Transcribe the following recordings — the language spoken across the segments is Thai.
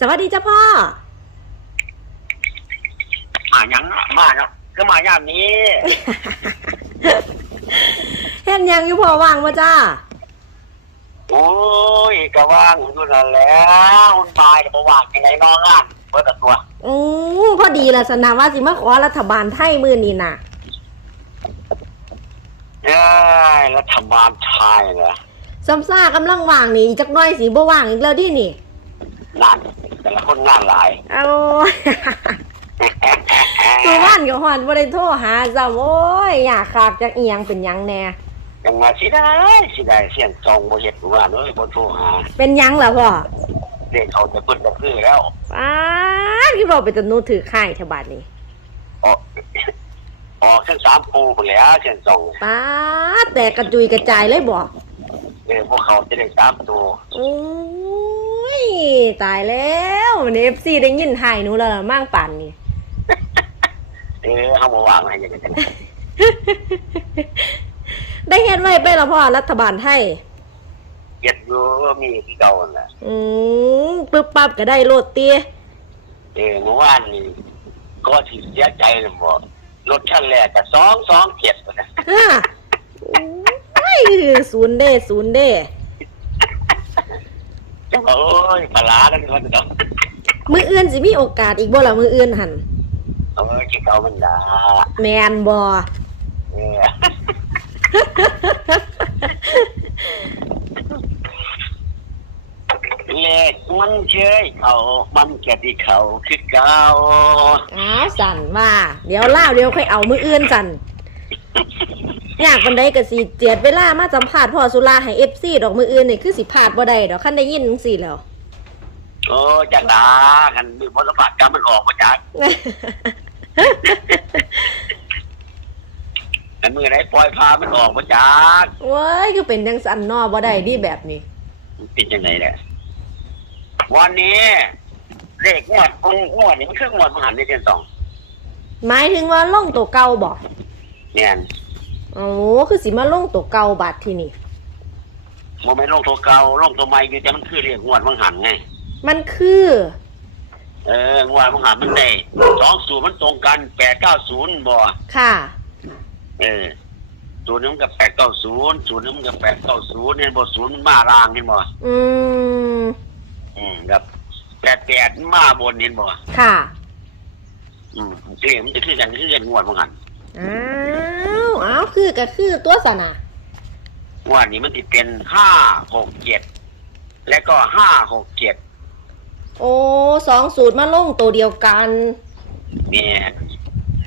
สวัสดีจ้าพ่อ มาหยังมาเนาะก็มายามนี้ เห็นยังอยู่พ่อว่างมาจ้าโอ้ยก็ว่างอยู่นั่นแหล้วมันตายก็บ่ว่างยังไงนอนงานเปิดแต่ตัวอือพอดีละสนาว่าสิมาขอรัฐบาลไทยมือนี่น่ะเอ้ยรัฐบาลไทยเหรอซ้ำซ่ากำลังว่างนี่อีกจักหน้อยสิบ่ว่างอีกแล้วดินี่ นั่นแต่ละคนงานหลายเอาตัวบ้านกับฮอนบ่ได้โทรหาซ้ำโอ้ยอยากขากจักอีหยังเป็นหยังแน่ยังมาสิได้สิได้เสียงจองบ่เฮ็ดว่าเอ้ยบ่โทรหาเป็นหยังล่ะพ่อเด็กเขาจะพึ่นจะพื้นแล้วป้าดคือบอกไปจนหนูถือค่ายฉบับนี้ออกออกเส้นสามปูไปแล้วเสียงจองป้าดแต่กระจุยกระจายเลยบ่เออพวกเขาจะได้สามตัวโอ้ ยตายแล้ววันนี้เอฟซีได้ยินไทยหนูแล้วล่ะมั่งปั่นนี่ เออเฮาบ่ว่างให้ยังไงกันได้เฮ็ดไว้ไปแล้วพ่อรัฐบาลไทยเฮ็ดอยู่มีที่เก่านั่นแหละอืมปึ๊บปั๊บก็ได้โลดเตียเออเมื่อวานนี่ก็สิเสียใจเลยบอกรถชั้นแรกก็สองสองเจ็ดนะฮะโอ้ยศูนย์เด้ศูนย์เด้ โอ้ยปลาร้าแล้วนี่มันจะต้องมืออื่นสิมีโอกาสอีกบ่ล่ะมืออื่นหันเออที่เก่ามันด่าแมนบ่เออเลขมันเชยเขามันจะที่เขาคือเก่าอ้าวสั่นว่าเดี๋ยวล่าวเดี๋ยวค่อยเอามืออื่นสั่นอ ยากบันไดก็สิเจียดเวลามาสัมภาษณ์พ่อสุราให้ FC ดอกมืออื่นนี่คือสิพลาดบ่ได้ดอกคันได้ยินจังซี่แหล้วโอ้จักด่ากันมีพลบาทกรรมมันออกมาจากอันมือไหนปล่อยพามันออกมาจากเว้ยคือเป็นจังสันนอบ่ได้ดีแบบนี้มันเป็นยังไงแหละวันนี้เลขงวดงวดนี่มันคืองวดมหันต์ในเดือนสองหมายถึงว่าลงตัวเก่าบ่เนี่ย โอ้คือสิมาลงตัวเก่าบาดที่นี่โมไม่ลงตัวเก่าลงตัวใหม่อยู่แต่มันคือเลขงวดมหันต์ไง มันคือ เอองวดมหันต์มันได้สองศูนย์มันตรงกันแปดเก้าศูนย์บ่ค่ะ เออศูนย์นึงกับแปดเก้าศูนย์ศูนย์นึงกับแปดเก้าศูนย์เนี่ยบ่ศูนย์มันมาล่างเห็นบ่อืมอืมกับแปดแปดมันมาบนเห็นบ่ค่ะ อืมเรื่องมันจะคือกันคือกันงวดมหันต์อ้า วอ้าวคือก็คือตัวสนะงวดนี้มันจะเป็นห้าหกเจ็ดและก็ห้าหกเจ็ดโอ้สองสูตรมาลงตัวเดียวกันเนี่ย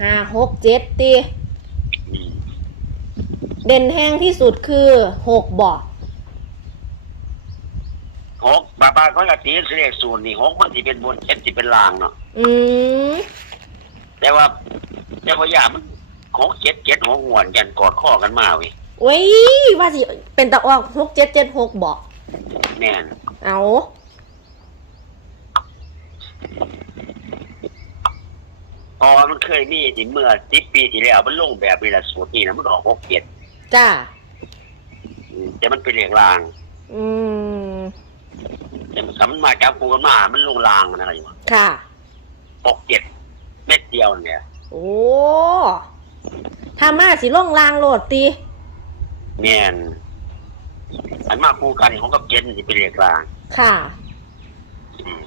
ห้าหกเจ็ดตีอืมเด่นแห้งที่สุดคือหกบ่หกป้าป้าเขาจะตีเลขศูนย์นี่หกมันสิเป็นบนเจ็ดสิเป็นล่างเนาะอืมแต่ว่าแต่ว่าอย่ามัน หกเจ็ดเจ็ดหกหวนกันกอดข้อกันมาเว้ยเว้ยว่าสิเป็นตะออกหกเจ็ดเจ็ดหกบ่แน่นเอาพอมันเคยมีที่เมื่อสิบปีที่แล้วมันลงแบบนี้ละสูตรนี่นะมันออกหกเจ็ดจ้าอืมแต่มันเป็นเลขลางอืมแต่มันสำมาจากกูกันมา มันลงลางอะไรอยู่ค่ะหกเจ็ดเม็ดเดียวเนี่ยโอ้ ถ้ามาสิล่องลางโหลดตีแน่นอันมาคู่กันของกับเจ็ดนี่เป็นเลขลางค่ะ อืม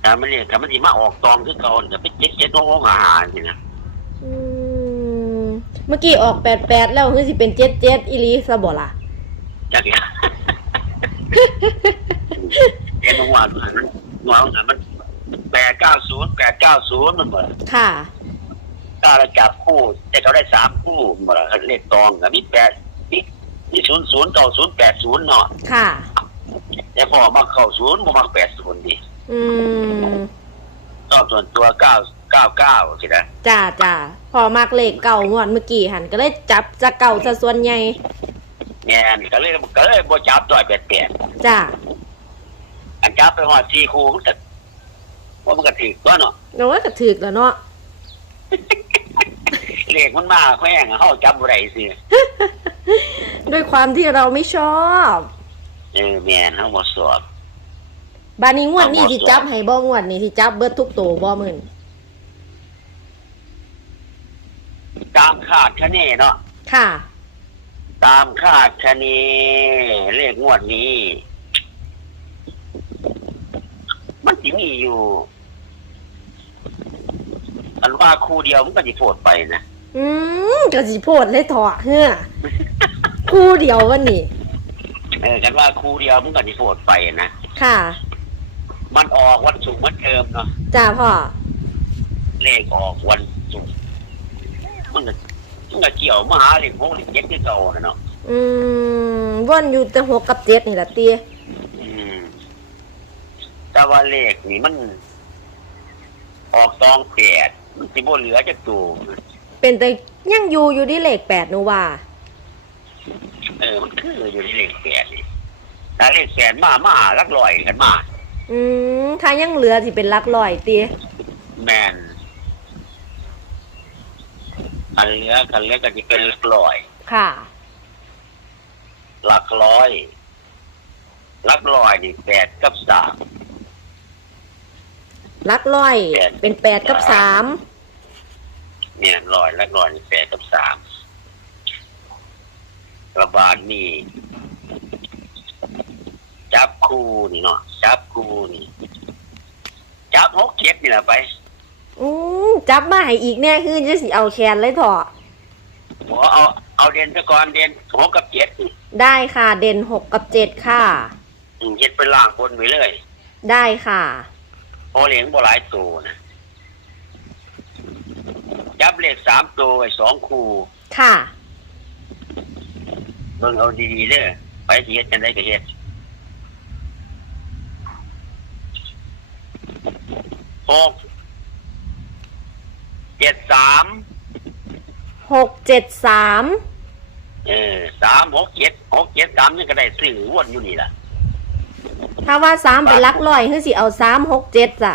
แต่มันเนี่ยแต่มันสิมาออกตองคือเก่าจะไปเจ็ดเจ็ดโอ้อาหารสินะอืมเมื่อกี้ออกแปดแปดแล้วคือสิเป็นเจ็ดเจ็ดอีหลีซะบ่ล่ะ จักเนี่ยเอ็นหัวมันหัวมันมันแปดเก้าศูนย์แปดเก้าศูนย์มันเหมือนค่ะถ้าเราจับคู่แต่เขาได้สามคู่เหมือนเลขตองกับมีแปดมีมีศูนย์ศูนย์เก้าศูนย์แปดศูนย์เนาะค่ะ แต่พอมาเข้าศูนย์มามาแปดศูนย์ดิอืมชอบส่วนตัวเก้าเก้าเก้าสินะจ้าจ้าพอมากเลขเก่างวดเมื่อกี้หันก็เลยจับจะเก่าซะส่วนใหญ่แง่นก็เลยก็เลยบ่จับตัวแปดแปดจ้าอันจับไปหอดสี่คู่มันก็ว่ามันก็ถือตัวเนาะโอ้ยก็ถึกแล้วเนาะ เลขมันมาแข้งเขาจำบ่ไรสิด้วยความที่เราไม่ชอบเออแม่นเขาบ่สอบบานี้งวดนี้สิจับให้บ่งวดนี้สิจับเบิดทุกตัวบ่มื่นตามคาดคะเนเนาะค่ะ ตามคาดคะเนเลขงวดนี้ มันสิมีอยู่ อันว่าคู่เดียวมันก็สิโผดไปนะ อืมก็สิโพดเลยเถอะเฮ้อคู่เดียววันนี้ เออกันว่าคู่เดียวมันก็สิโผดไปนะค่ะมันออกวันศุกร์เหมือนเดิมเนาะจ้าพ่อ เลขออกวันศุกร์มันก็มันก็เกี่ยวมาหาเลขพวกเลขเจ็ดที่เก่านะเนาะอืมวนอยู่แต่หกกับเจ็ดนี่ละเตียอืม แต่ว่าเลขนี่มัน ออกตองแปดมันสิบ่เหลือจากตัว เป็นแต่ยังอยู่อยู่ที่เลขแปดหนูว่า เออมันคืออยู่ที่เลขแปดนี่ถ้าเลขแปดมามาลักลอยกันมาอืมถ้ายังเหลือที่เป็นหลักร้อยเตียแมนคันเหลือคันเหลือก็จะเป็นหลักลอย ค่ะ หลักร้อยหลักลอยนี่แปดกับสาม หลักร้อยแปดเป็นแปดกับสาม เนี่ยลอยหลักลอยนี่แปดกับสามระบาดนี่ จับคู่นี่เนาะจับคู่นี่ จับหกเจ็ดนี่แหละไปอืมจับมาให้อีกแน่คือจะสิเอาแคนเลยเถอะหัวเอาเอาเด่นซะก่อนเด่นหกกับเจ็ดนี่ได้ค่ะ เด่นหกกับเจ็ดค่ะอืมเจ็ดเป็นล่างบนไปเลย ได้ค่ะพอเหลียงบ่หลายตัวนะ จับเลขสามตัวไอ้สองคู่ค่ะ เบิ่งเอาดีๆเด้อไปสิเฮ็ดจังไดก็เฮ็ดหกเจ็ดสามหกเจ็ดสามเออสามหกเจ็ดหกเจ็ดสามนี่ก็ได้ซื้อวนอยู่นี่ล่ะ ถ้าว่าสามเป็นหลักร้อยคือสิเอาสามหกเจ็ดจ้ะ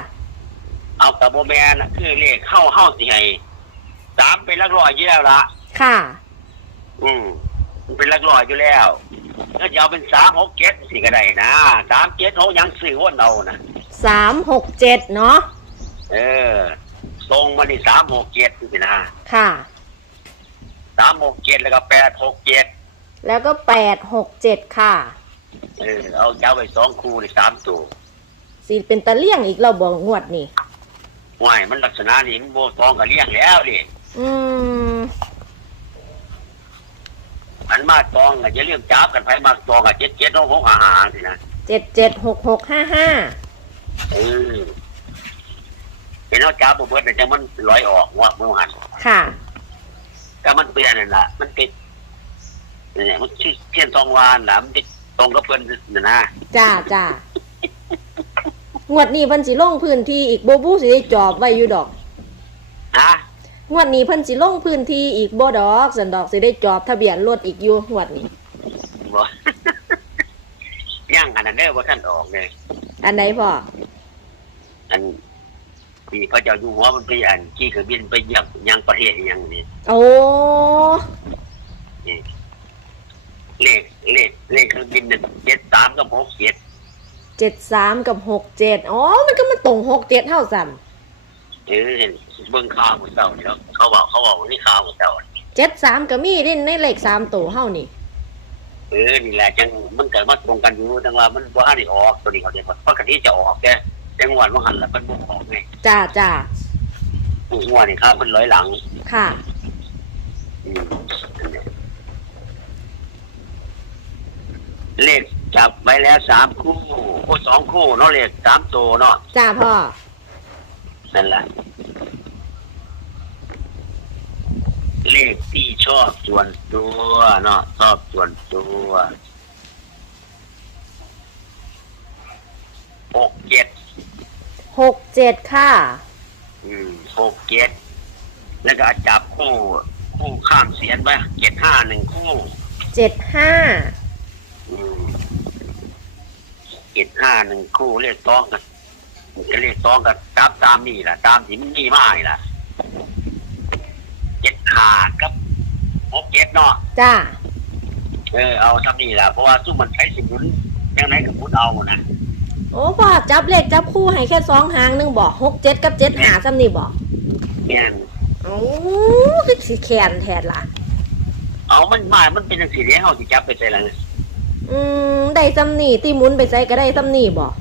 เอากับโบแมนน่ะคือเลขเข้าเข้าสิให้ สามเป็นหลักร้อยอยู่แล้วละค่ะ อืมมันเป็นหลักร้อยอยู่แล้วก็จะเอาเป็นสามหกเจ็ดสิก็ได้นะสามเจ็ดหกยังซื้อวนเอานะสามหกเจ็ดเนาะ เออตรงมาที่สามหกเจ็ดสินะค่ะ สามหกเจ็ดแล้วก็แปดหกเจ็ดแล้วก็แปดหกเจ็ดค่ะ เออเอาเจ้าไปสองคู่ในสามตัวสีเป็นตะเลี่ยงอีกเราบอกงวดนี่ห่วยมันลักษณะนี้มันโบตองกับเลี้ยงแล้วดิ อืมมันมาตองกับจะเลี้ยงจับกันไปมาตองกับเจ็ดเจ็ดหกหกอาหารสินะเจ็ดเจ็ดหกหกห้าห้าเออเป็นเอาจับบ่เบิดแต่จังมันลอยออกว่าเมื่อวานค่ะก็มันเปลี่ยนนั่นล่ะมันติดเนี่ยมันชื่อเทียนทองวานล่ะมันติดตรงกับเพิ่นน่ะนะจ้าจ้างวดนี้เพิ่นสิลงพื้นที่อีกโบบูสิได้จอบไว้อยู่ดอก ฮะ งวดนี้เพิ่นสิลงพื้นที่อีกบ่ดอกสันดอกสิได้จอบทะเบียนรถอีกอยู่งวดนี้ บ่ ย่างอันนั้นเด้อว่าท่านออกเลยอันใดพ่ออันปีพระเจ้าอยู่หัวมันไปอันขี่เครื่องบินไปเยี่ยมยังประเทศอยังนี้โอ้เลขเลขเลขเครื่องบินเจ็ดสามกับหกเจ็ดเจ็ดสามกับหกเจ็ดอ๋อ มันก็มาตรงหกเจ็ดเท่าสัน เออเห็นเบิ่งข่าวหมดเจ้านี่แล้วเขาบอกเขาบอกว่านี่ข่าวหมดเจ้าเจ็ดสามก็มีเด่นในเลขสามตัวเท่านี่ เออนี่แหละจังมันเกิดมาตรงกันอยู่จังว่ามันว่าได้ออกตัวนี้เขาเรียกว่าปกติจะออกแกจังหวัดว่าหันละมันบ่ออกไงจ้าจ้าหัวนี่ครับมันร้อยหลัง ค่ะอืมนั่นแหละเลขจับไว้แล้วสามคู่โอ้สองคู่เนาะเลขสามตัวเนาะจ้าพ่อ นั่นแหละเลขที่ชอบส่วนตัวเนาะชอบส่วนตัวหกเจ็ดหกเจ็ดค่ะ อืมหกเจ็ดแล้วก็จับคู่ คู่ข้ามเสียนไว้เจ็ดห้าหนึ่งคู่เจ็ดห้าอืมเจ็ดห้าหนึ่งคู่เลขต้องกัน มันก็เลขต้องกันจับตามนี่แหละตามที่มันมีมากนี่แหละเจ็ดห้ากับหกเจ็ดเนาะจ้า เออเอาทำนี่แหละเพราะว่าสู้มันใช้สิบหมุนยังไงกับหมุนเอานะโอ้พ่อจับเลขจับคู่ให้แค่สองหางหนึงบอกหกเจ็ดกับเจ็ดหาซ้ำนี่บอกแม่นโอ้คือสิแขนแทนล่ะ เอามันมามันเป็นจังซี่เด้เฮาสิจับไปใส่ละอืม ได้ซ้ำนี่ตีหมุนไปใส่ก็ได้ซ้ำนี่บอก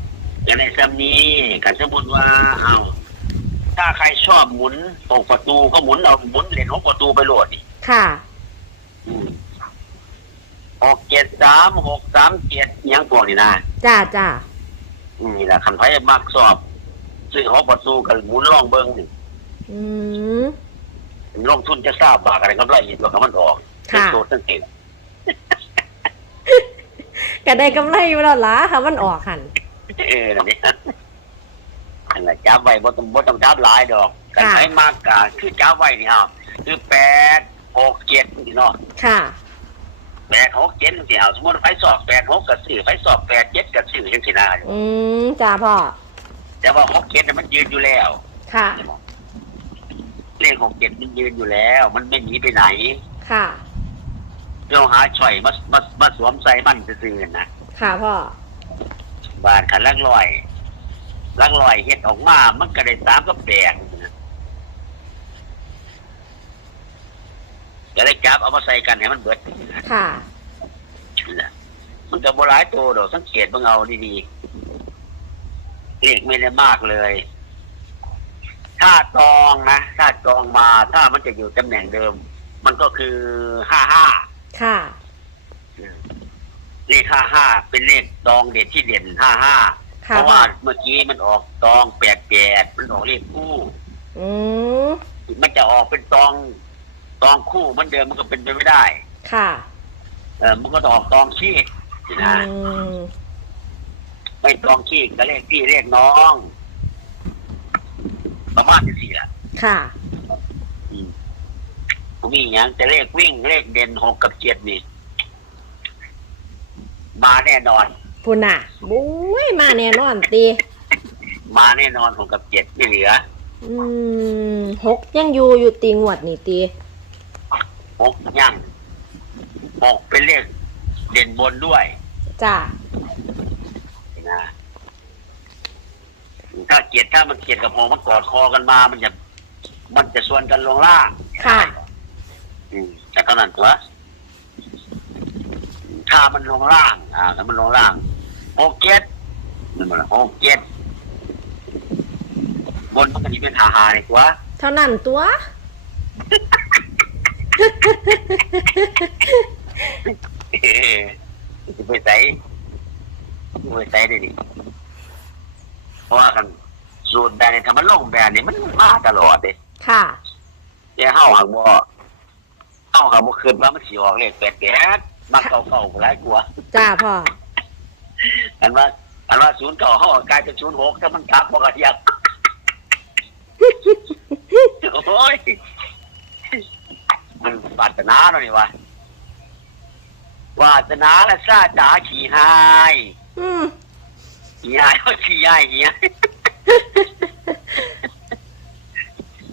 อย่างในซ้ำนี้กันสมมุติว่าเอาถ้าใครชอบหมุนหกประตูก็หมุนเอาหมุนเหรียญหกประตูไปโหลดนี่ค่ะอืมหกเจ็ดสามหกสามเจ็ดอิหยังพวกนี่นะจ้าจ้าอืมนี่แหละคันไพ่มักสอบซื้อหกประตูกับหมุนล่องเบิ้งนี่อืมลงทุนจะทราบบาทอะไรก็ได้ยินว่ามันออกค่ะเป็นโตตั้งเต็มก็ได้กำไรอยู่แล้วล่ะค่ะมันออกหัน เออนั่นนี่อันนั้นจับไว้บ่ต้องบ่ต้องจับหลายดอกกันค่ะไพ่มากกะคือจับไว้นี่ฮะคือแปดหกเจ็ดนี่เนาะค่ะแปดหกเจ็ดสิเอาสมมติไฟสอบแปดหกกับสี่ไฟสอบแปดเจ็ดกับสี่ยังสินะอืมจ้าพ่อแต่ว่าหกเจ็ดน่ะมันยืนอยู่แล้ว ค่ะเลขหกเจ็ดมันยืนอยู่แล้ว มันไม่หนีไปไหน ค่ะเราหาช่อยมามามาสวมใส่มันซื่อๆนะค่ะพ่อ บานขันลักลอยลักลอยเฮ็ดออกมามันก็ได้สามกับแปดนะก็ได้จับเอามาใส่กันให้มันเบิดนะค่ะนะมันก็บหลายตัวดอกสังเกตเบิ่งเอาดีๆเลขไม่ได้มากเลย ถ้าตองนะถ้าตองมาถ้ามันจะอยู่ตำแหน่งเดิม มันก็คือห้าห้าค่ะ เลขห้าห้าเป็นเลขตองเด่นที่เด่นห้าห้าเพค่ะราะพ่อว่าเมื่อกี้มันออกตองแปดแปดมันออกเลขคู่ อืมมันจะออกเป็นตองตองคู่เหมันเดิมมันก็เป็นไปไม่ได้ ค่ะเออมันก็ต้องออกตองขี้สิอืนะมไม่ตองขี้ก็เลขพี่เลขน้อง ประมาณนี้สิล่ะค่ะ อืมมีอย่างจะเลขวิ่งเลขเด่นหกกับเจ็ดนี่ มาแน่นอน พุ่นน่ะบุ้ยมาแน่นอนตีมาแน่นอนหกกับเจ็ดไม่เหลืออืมหกยังอยู่อยู่ตีงวดนี่ตีหกย่างหกเป็นเลขเด่นบนด้วยจ้านะถ้าเกียดถ้ามันเกียดกับหงมันกอดคอกันมา มันจะ มันจะชวนกันลงล่างค่ะ อืมแต่เท่านั้นตัว ถ้ามันลงล่าง อ่าถ้ามันลงล่างหกเจ็ดนั่นมันหกเจ็ดบนมันก็จะเป็นหาหาดีกว่าเท่านั้นตัว เอ๊ะจะไปใส่ไปใส่ได้ดิเพราะว่ากันสูตรแบรนด์เนี่ยถ้ามันลงแบรนด์เนี่ยมันมาตลอดเลยค่ะเจ้าเฮาหักบ่เฮาหักบ่คืนว่ามันสิออกเลขแปดแปด มาเก่าเก่าหลายกว่าจ้าพ่อ อันว่า อันว่าศูนย์เก่าเฮากลายเป็นศูนย์หกถ้ามันกลับบ่กระเทียบโอ้ยมันปรารถนาเนาะนี่วะวาสนาและซาจ๋าขี่หายอืมขี่หายเขาขี่หายเหี้ย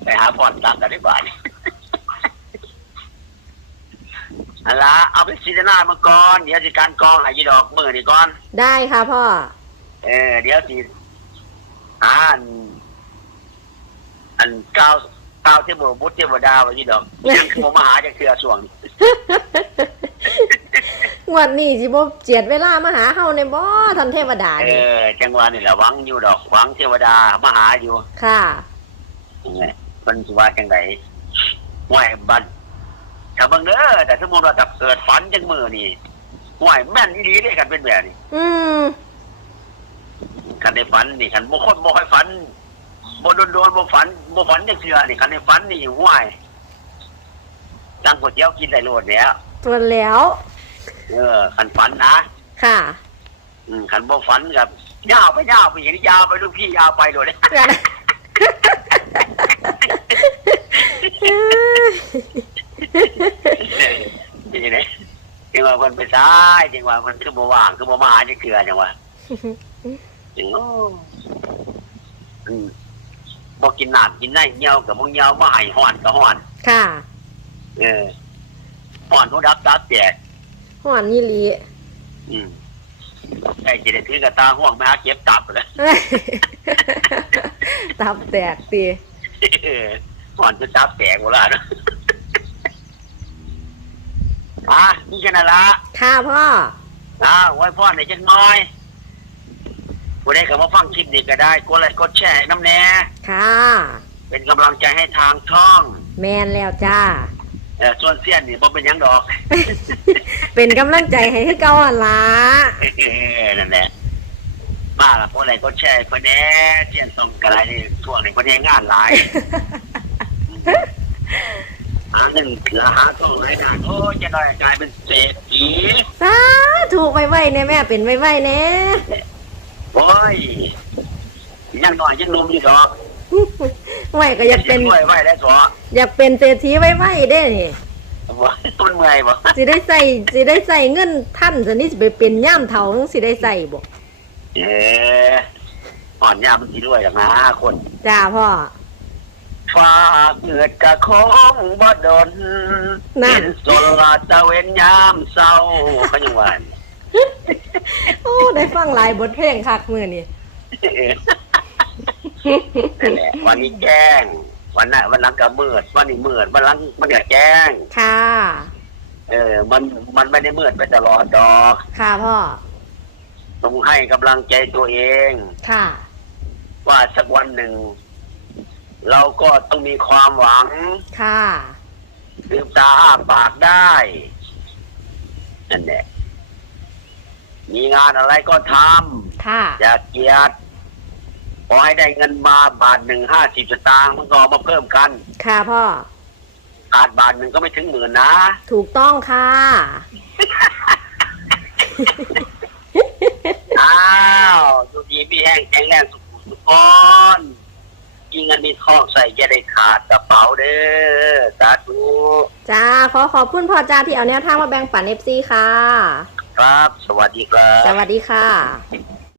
ไปหาผ่อนตังกันได้บ่าด นี้อันละเอาไปซีนามาก่อนเดี๋ยวสิการกองใหายดอกมือนี่ก่อน ได้ค่ะพ่อ เออเดี๋ยวสิอ่านอันก้าวก้าวเทวบุตรเทวดาไว้ยี่ดอกยังคือผมมาหาจากเทือส่วงนี่งวดนี้สิบ่เจียดเวลามาหาเฮาในบ่ทันเทวดาเอนี่อ จังหวะนี่แหละหวังอยู่ดอกหวังเทวดามาหาอยู่ค่ะยังไงมันสิว่าจังไดห่วยบัน ถ้าเบิ่งเด้อแต่สมมติว่าถ้าเกิดฝันจังมือนี่ห่วยแม่นอีหลีได้กันเป็นแบบนี้อืมคันได้ฝันนี่คันบ่คนบ่ค่อยฝันบ่โดนๆบ่ฝันบ่ฝันจังเทื่อนี่คันได้ฝันนี่ห่วยจังก๋วยเตี๋ยวกินได้โลดแล้วตัวแล้ว เออคันฝันนะค่ะอืมคันบ่ฝันกับยาวไปยาวไปอย่างนี้ยาวไปลูกพี่ยาวไปโดดเลย จริงๆนะจังว่ามันไปซ้ายจังว่ามันคือบ่ว่างคือบ่มาหาจังเทื่อจังว่าจังโอ้อืมบ่กินน้ำกินได้เหี่ยวกับบ่เหี่ยวมาให้ฮ้อนก็ฮ้อน ค่ะ เออฮ้อนหูดับตาแตกห่อนยี่หลีอืมไอ้จีได้ถือกับตาห่วงไปหาเก็บตับเลยตับแตกตีก่อนจะตับแตกหมดและนะ อะนี่แค่นั้นละค่ะพ่ออ่าไว้พ่อหน่อยจังน้อยผู้ใดเข้ามาฟังคลิปนี้ก็ได้กดไลค์กดแชร์ให้น้ำแน่ค่ะ เป็นกำลังใจให้ทางช่องแมนแล้วจ้า เออส่วนเสี้ยนนี่บ่เป็นหยังดอก เป็นกำลังใจให้คือเก่าหั่นล่ะเออนั่นแหละมาละผู้ใดกดแชร์เพิ่นแหน่เสี้ยนส่งกระไรนี่ช่วงนี้เพิ่นเฮ็ดงานหลาย หาเงินหาทองเลยนะโอ้จะได้กลายเป็นเศรษฐีสาถูกไว้ไว้เนี่ยแม่เป็นไว้ไว้เนี่ยโอ้ยยังน้อยยังหนุ่มอยู่ดอกไว้ก็อยากเป็นด้วยไว้ได้สออยากเป็นเศรษฐีไว้ไว้เด้นี่ว่าต้นเมื่อยบ่สิได้ใส่สิได้ใส่เงินท่านจะนี่สิไปเป็นย่ามเท่าจั่งสิได้ใส่บ่เอออ่อนยามมันสิรวยหรอกนะคนจ้าพ่อ ฟ้าเกิดกะคงบ่ดนนั่นเห็นสนลาตะเวนยามเศร้าเขายังว่าโอ้ได้ฟังหลายบทเพลงคักมื้อนี่นั่นแหละวันนี้แจ้ง วันนั้นวันหลังก็มืดวันนี้มืดวันหลังมันก็แจ้ง ค่ะ เออ มันมันไม่ได้มืดไปตลอดดอกค่ะพ่อ ต้องให้กำลังใจตัวเอง ค่ะ ว่าสักวันหนึ่ง เราก็ต้องมีความหวังค่ะ ลืมตาอ้าปากได้นั่นแหละมีงานอะไรก็ทค่ะำอย่าเกียจขอให้ได้เงินมาบาทหนึ่งห้าสิบสตางค์มันก็เอามาเพิ่มกันค่ะพ่อ ขาดบาทหนึ่งก็ไม่ถึงหมื่นนะ ถูกต้องค่ะ อ้าวดูดีพี่แห้งแข็งแรงสุขุมสุขคน มีเงินมีทองใส่จะได้ขาดกระเป๋าเด้อสาธุจ้าขอขอบคุณพ่อจ้าที่เอาแนวทางมาแบ่งปัน FC ค่ะ ครับ สวัสดีครับ สวัสดีค่ะ